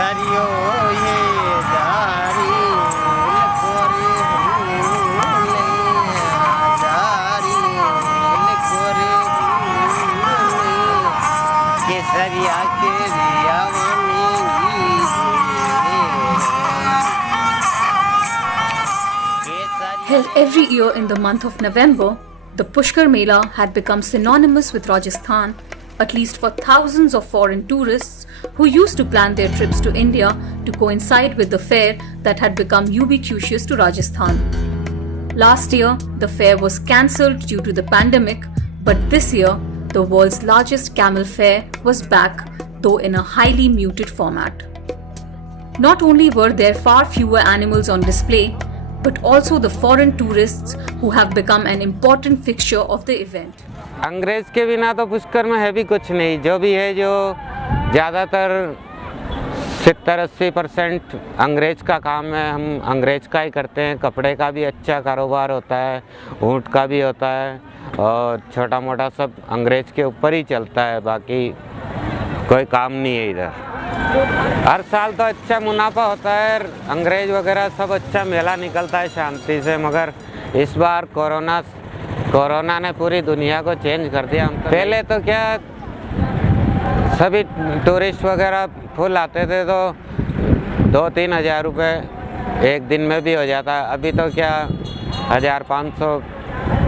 केसरियो ये जारी कोरे भूले जारी कोरे भूले केसरिया के रिया Held every year in the month of November, the Pushkar Mela had become synonymous with Rajasthan, at least for thousands of foreign tourists who used to plan their trips to India to coincide with the fair that had become ubiquitous to Rajasthan. Last year, the fair was cancelled due to the pandemic, but this year, the world's largest camel fair was back, though in a highly muted format. Not only were there far fewer animals on display, but also the foreign tourists who have become an important fixture of the event. अंग्रेज़ के बिना तो पुष्कर में है भी कुछ नहीं, जो भी है जो ज़्यादातर 70-80% अंग्रेज़ का काम है, हम अंग्रेज़ का ही करते हैं। कपड़े का भी अच्छा कारोबार होता है, ऊँट का भी होता है और छोटा मोटा सब अंग्रेज़ के ऊपर ही चलता है, बाकी कोई काम नहीं है इधर। हर साल तो अच्छा मुनाफा होता है, अंग्रेज़ वगैरह सब अच्छा मेला निकलता है शांति से, मगर इस बार कोरोना ने पूरी दुनिया को चेंज कर दिया। पहले तो क्या सभी टूरिस्ट वगैरह फुल आते थे तो 2-3 हज़ार रुपये एक दिन में भी हो जाता है, अभी तो क्या 1500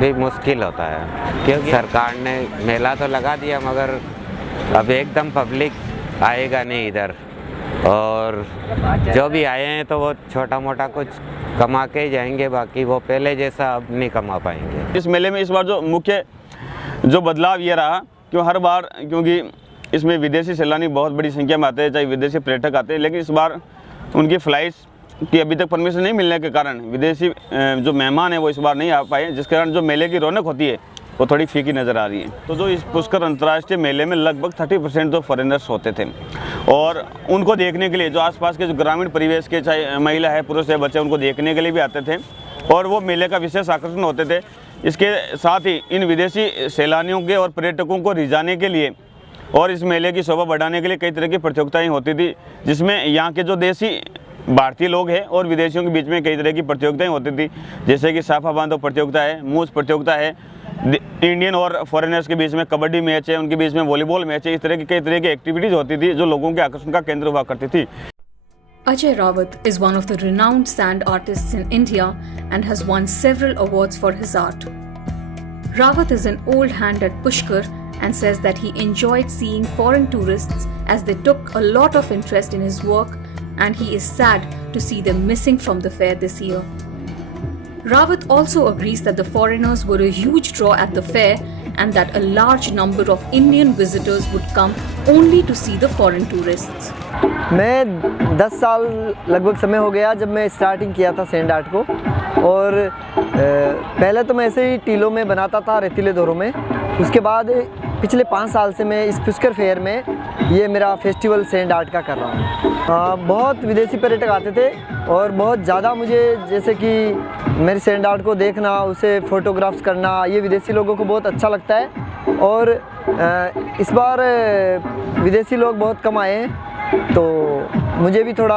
भी मुश्किल होता है, क्योंकि सरकार ने मेला तो लगा दिया मगर अब एकदम पब्लिक आएगा नहीं इधर, और जो भी आए हैं तो वो छोटा मोटा कुछ कमा के ही जाएंगे, बाकी वो पहले जैसा अब नहीं कमा पाएंगे। इस मेले में इस बार जो मुख्य बदलाव ये रहा कि हर बार, क्योंकि इसमें विदेशी सैलानी बहुत बड़ी संख्या में आते हैं, चाहे विदेशी पर्यटक आते हैं, लेकिन इस बार उनकी फ़्लाइट्स की अभी तक परमिशन नहीं मिलने के कारण विदेशी जो मेहमान हैं वो इस बार नहीं आ पाए, जिस कारण जो मेले की रौनक होती है वो थोड़ी फीकी नज़र आ रही है। तो जो इस पुष्कर अंतर्राष्ट्रीय मेले में लगभग 30% तो फॉरेनर्स होते थे, और उनको देखने के लिए जो आसपास के जो ग्रामीण परिवेश के चाहे महिला है पुरुष है बच्चे, उनको देखने के लिए भी आते थे और वो मेले का विशेष आकर्षण होते थे। इसके साथ ही इन विदेशी सैलानियों के और पर्यटकों को रिझाने के लिए और इस मेले की शोभा बढ़ाने के लिए कई तरह की प्रतियोगिताएँ होती थी, जिसमें यहाँ के जो देसी भारतीय लोग हैं और विदेशियों के बीच में कई तरह की प्रतियोगिताएं होती थी, जैसे कि साफा बांधो प्रतियोगिता है, मूस प्रतियोगिता है, इंडियन और फॉरेनर्स के बीच में कबड्डी मैच है, उनके बीच में वॉलीबॉल मैच है। इस तरह की कई तरह की एक्टिविटीज़ होती थी जो लोगों के आकर्षण का केंद्र हुआ करती थी। Ajay Rawat is one of the renowned sand artists in India and has won several awards for his art. Rawat is an old hand at Pushkar and says that he enjoyed seeing foreign tourists as they took a lot of interest in his work, and he is sad to see them missing from the fair this year. Rawat also agrees that the foreigners were a huge draw at the fair and that a large number of Indian visitors would come only to see the foreign tourists. मैं 10 साल लगभग समय हो गया जब मैं starting किया था सैंड आर्ट को, और पहले तो मैं ऐसे ही टीलों में बनाता था, रेतीले दौरों में। उसके बाद पिछले 5 साल से मैं इस पुष्कर फेयर में ये मेरा फेस्टिवल सैंड आर्ट का कर रहा हूँ। बहुत विदेशी पर्यटक आते थे और बहुत ज़्यादा मुझे, जैसे कि मेरे सैंड आर्ट को देखना, उसे फ़ोटोग्राफ्स करना, ये विदेशी लोगों को बहुत अच्छा लगता है। और इस बार विदेशी लोग बहुत कम आए हैं, तो मुझे भी थोड़ा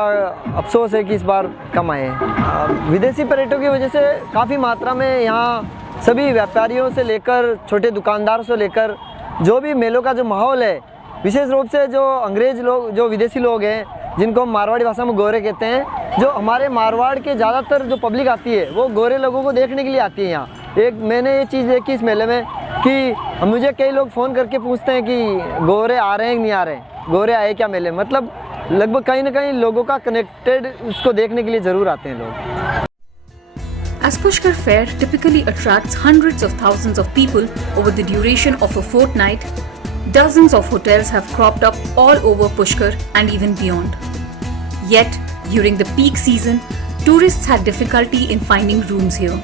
अफसोस है कि इस बार कम आए हैं। विदेशी पर्यटकों की वजह से काफ़ी मात्रा में यहाँ सभी व्यापारियों से लेकर छोटे दुकानदारों से लेकर जो भी मेलों का जो माहौल है, विशेष रूप से जो अंग्रेज़ लोग, जो विदेशी लोग हैं जिनको हम मारवाड़ी भाषा में गोरे कहते हैं, जो हमारे मारवाड़ के ज़्यादातर जो पब्लिक आती है वो गोरे लोगों को देखने के लिए आती है यहाँ। एक मैंने ये चीज़ देखी इस मेले में कि मुझे कई लोग फ़ोन करके पूछते हैं कि गोरे आ रहे हैं कि नहीं आ रहे हैं, गोरे आए क्या मेले में। मतलब लगभग कहीं ना कहीं लोगों का कनेक्टेड उसको देखने के लिए ज़रूर आते हैं लोग। As Pushkar Fair typically attracts hundreds of thousands of people over the duration of a fortnight, dozens of hotels have cropped up all over Pushkar and even beyond. Yet, during the peak season, tourists had difficulty in finding rooms here.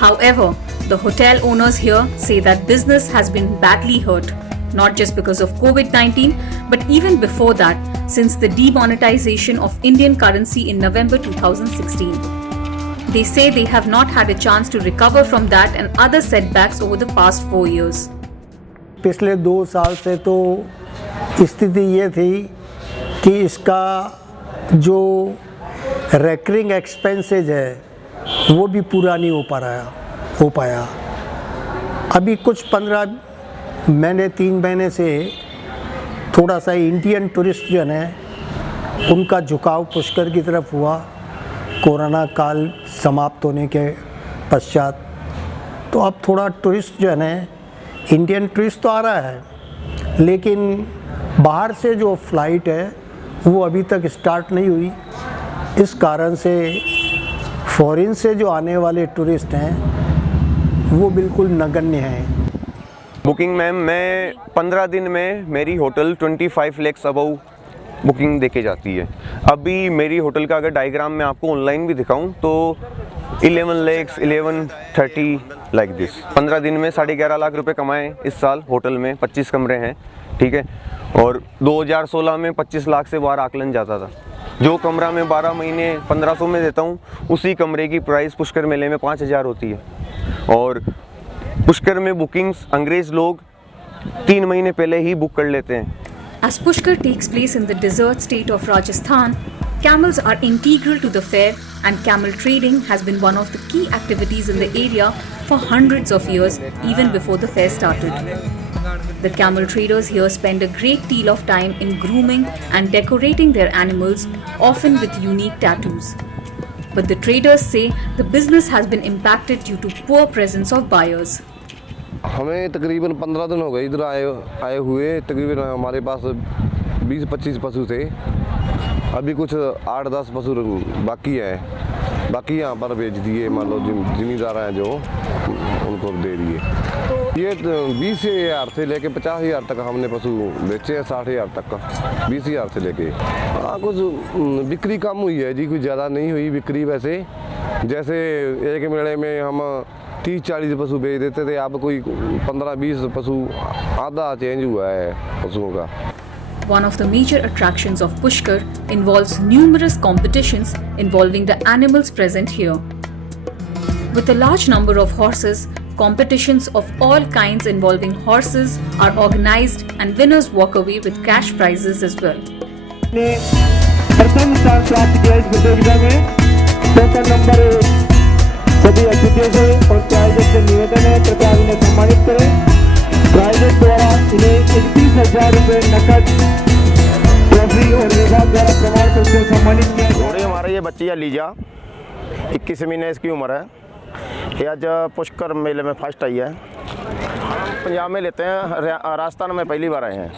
However, the hotel owners here say that business has been badly hurt, not just because of COVID-19, but even before that, since the demonetization of Indian currency in November 2016. They say they have not had a chance to recover from that and other setbacks over the past 4 years. पिछले 2 साल से तो स्थिति ये थी कि इसका जो रेकरिंग एक्सपेंसेज है वो भी पूरा नहीं हो पाया। अभी कुछ 15 महीने 3 महीने से थोड़ा सा इंडियन टूरिस्ट जो है उनका झुकाव पुष्कर की तरफ हुआ कोरोना काल समाप्त होने के पश्चात। तो अब थोड़ा टूरिस्ट जो है ना, इंडियन टूरिस्ट तो आ रहा है लेकिन बाहर से जो फ़्लाइट है वो अभी तक स्टार्ट नहीं हुई। इस कारण से फॉरेन से जो आने वाले टूरिस्ट हैं वो बिल्कुल नगण्य हैं। बुकिंग मैम, मैं 15 दिन में मेरी होटल 25 लाख अबव बुकिंग देके जाती है। अभी मेरी होटल का अगर डायग्राम मैं आपको ऑनलाइन भी दिखाऊं तो 11 लाख 1130 लाइक दिस। 15 दिन में 11.5 लाख रुपए कमाए इस साल होटल में। 25 कमरे हैं, ठीक है। और 2016 में 25 लाख से बाहर आकलन जाता था। जो कमरा मैं 12 महीने 1500 में देता हूँ, उसी कमरे की प्राइस पुष्कर मेले में 5000 होती है। और पुष्कर में बुकिंग्स अंग्रेज लोग 3 महीने पहले ही बुक कर लेते हैं। As Pushkar takes place in the desert state of Rajasthan, camels are integral to the fair, and camel trading has been one of the key activities in the area for hundreds of years, even before the fair started. The camel traders here spend a great deal of time in grooming and decorating their animals, often with unique tattoos. But the traders say the business has been impacted due to poor presence of buyers. हमें तकरीबन 15 दिन हो गए इधर आए हुए। तकरीबन हमारे पास 20-25 पशु थे। अभी कुछ 8-10 पशु बाकी हैं। बाकी यहाँ पर बेच दिए, मान लो जिम्मेदार हैं जो, उनको दे दिए। ये 20,000 से लेके 50,000 तक हमने पशु बेचे हैं। 60,000 तक का, 20,000 से लेके। हाँ, कुछ बिक्री कम हुई है जी, कुछ ज़्यादा नहीं हुई बिक्री। वैसे जैसे एक मेले में हम 30-40 पशु बेच देते थे, अब कोई 15-20 पशु, आधा चेंज हुआ है पशुओं का। One of the major attractions of Pushkar involves numerous competitions involving the animals present here. With a large number of horses, competitions of all kinds involving horses are organized and winners walk away with cash prizes as well. प्रथम स्थान प्राप्त किया इस प्रतियोगिता में। Token number 1 सभी अतिथियों से और प्रायोजक से निवेदन है, कृपया इन्हें सम्मानित करें। प्रायोजक द्वारा इन्हें 31,000 रुपये नकद, ट्रॉफी और विभाग द्वारा प्रमाण पत्र से सम्मानित किया। घोड़े हमारा ये बच्ची है लीजा, 21 महीने इसकी उम्र है। ये आज पुष्कर मेले में फर्स्ट आई है। पंजाब में लेते हैं, राजस्थान में पहली बार आए हैं।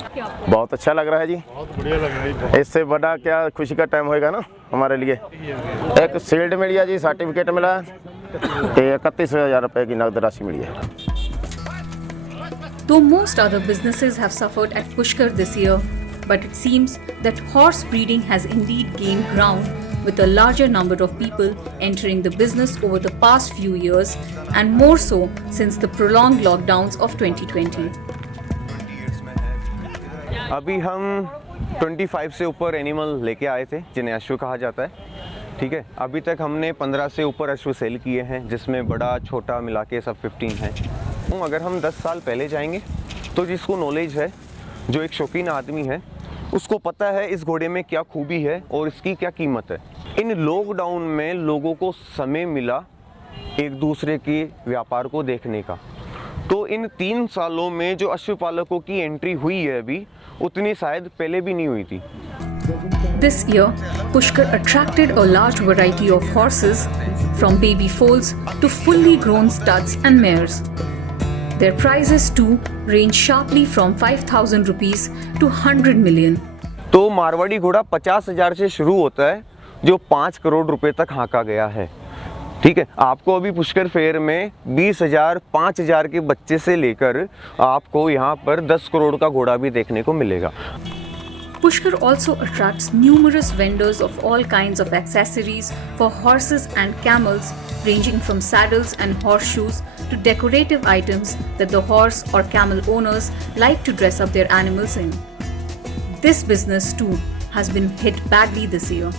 बहुत अच्छा लग रहा है जी, बहुत बढ़िया लग रहा है। इससे बड़ा क्या खुशी का टाइम होएगा ना हमारे लिए। एक शील्ड मिली है जी, सर्टिफिकेट मिला है, 31,000 रुपये की नकद राशि मिली है। Though most other businesses have suffered at Pushkar this year, but it seems that horse breeding has indeed gained ground, with a larger number of people entering the business over the past few years, and more so since the prolonged lockdowns of 2020. अभी हम 25 से ऊपर animal लेके आए थे, जिन्हें अश्व कहा जाता है, ठीक है। अभी तक हमने 15 से ऊपर अश्व सेल किए हैं, जिसमें बड़ा छोटा मिला के सब 15 हैं। अगर हम 10 साल पहले जाएंगे तो जिसको नॉलेज है, जो एक शौकीन आदमी है, उसको पता है इस घोड़े में क्या खूबी है और इसकी क्या कीमत है। इन लॉकडाउन में लोगों को समय मिला एक दूसरे के व्यापार को देखने का, तो इन 3 सालों में जो अश्वपालकों की एंट्री हुई है अभी, उतनी शायद पहले भी नहीं हुई थी। This year, Pushkar attracted a large variety of horses, from baby foals to fully grown studs and mares. Their prices too range sharply from 5,000 rupees to 100 million. तो मारवाड़ी घोड़ा 50,000 से शुरू होता है, जो 5 करोड़ रुपए तक हाँका गया है, ठीक है। आपको अभी पुष्कर फेयर में 20,000, 5,000 के बच्चे से लेकर आपको यहाँ पर 10 करोड़ का घोड़ा भी देखने को मिलेगा। Pushkar also attracts numerous vendors of all kinds of accessories for horses and camels, ranging from saddles and horseshoes to decorative items that the horse or camel owners like to dress up their animals in. This business too has been hit badly this year.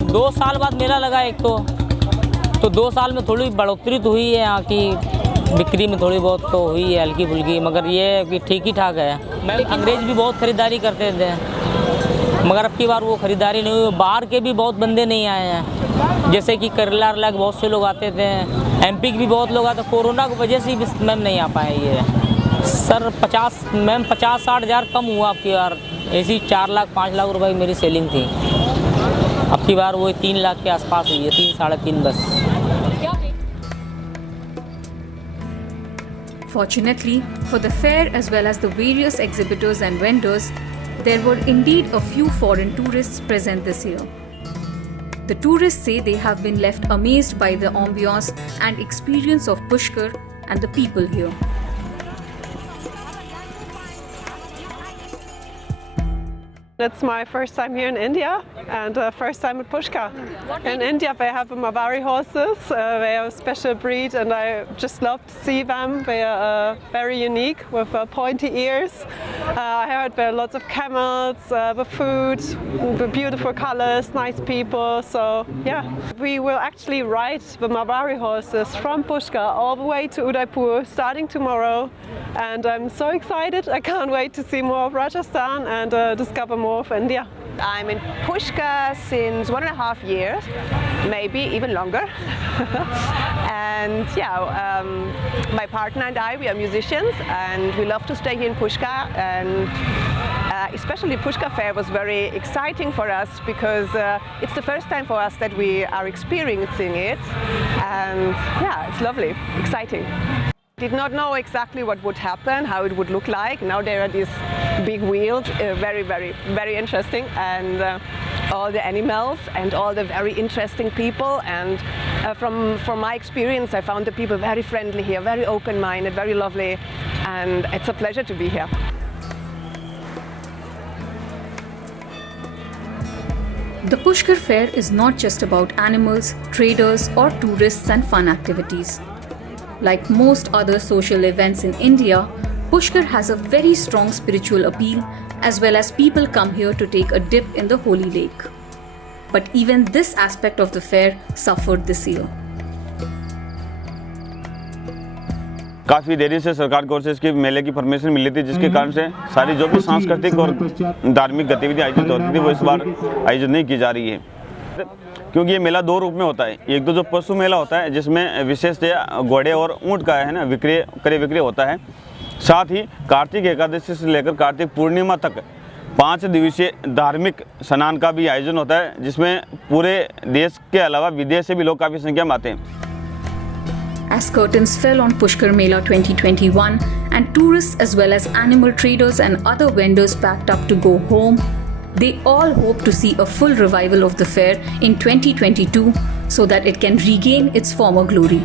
2 साल बाद मेला लगा एक तो 2 साल में थोड़ी बढ़ोतरी तो हुई है, यहाँ की बिक्री में थोड़ी बहुत तो हुई है, हल्की फुल्की, मगर ये कि ठीक ही ठाक है। अंग्रेज भी बहुत खरीदारी करते थे। मगर अब की बार वो ख़रीदारी नहीं हुई। बाहर के भी बहुत बंदे नहीं आए हैं, जैसे कि केरला के बहुत से लोग आते थे, MP के भी बहुत लोग आते। कोरोना की वजह से भी मैम नहीं आ पाए ये सर। 50-60 हज़ार कम हुआ अब की बार। ऐसी 4 लाख 5 लाख रुपए की मेरी सेलिंग थी, अब की बार वो 3 लाख के आसपास हुई है, 3-3.5 बस। Fortunately, for the fair as well as the various exhibitors and vendors, there were indeed a few foreign tourists present this year. The tourists say they have been left amazed by the ambience and experience of Pushkar and the people here. It's my first time here in India and first time at Pushkar. In India they have the Marwari horses, they are a special breed and I just love to see them. They are very unique with pointy ears. I heard there are lots of camels, the food, the beautiful colors, nice people, so yeah. We will actually ride the Marwari horses from Pushkar all the way to Udaipur starting tomorrow and I'm so excited. I can't wait to see more of Rajasthan and discover more of India. I'm in Pushkar since 1.5 years, maybe even longer. And yeah, my partner and I, we are musicians and we love to stay here in Pushkar, and especially Pushkar Fair was very exciting for us because it's the first time for us that we are experiencing it, and yeah, it's lovely, exciting. Did not know exactly what would happen, how it would look like. Now there are these big wheels, very interesting, and all the animals and all the very interesting people. And from my experience, I found the people very friendly here, very open-minded, very lovely, and it's a pleasure to be here. The Pushkar Fair is not just about animals, traders, or tourists and fun activities. Like most other social events in India, Pushkar has a very strong spiritual appeal, as well as people come here to take a dip in the holy lake. But even this aspect of the fair suffered this year. काफ़ी देरी से सरकार की ओर से इसकी मेले की permission मिली थी, जिसके कारण से सारी जो भी सांस्कृतिक और धार्मिक गतिविधि आयोजित होती थी वो इस बार आयोजित नहीं की जा रही है, क्योंकि ये मेला 2 रूप में होता है। एक तो जो पशु मेला होता है जिसमें विशेषतः घोड़े और ऊँट का है ना क्रय विक्रय होता है। साथ ही कार्तिक एकादशी से लेकर कार्तिक पूर्णिमा तक 5 दिवसीय धार्मिक स्नान का भी आयोजन होता है, जिसमें पूरे देश के अलावा विदेश से भी लोग काफ़ी संख्या में आते हैं। As curtains fell on Pushkar Mela 2021 and tourists as well as animal traders and other vendors packed up to go home, they all hope to see a full revival of the fair in 2022 so that it can regain its former glory.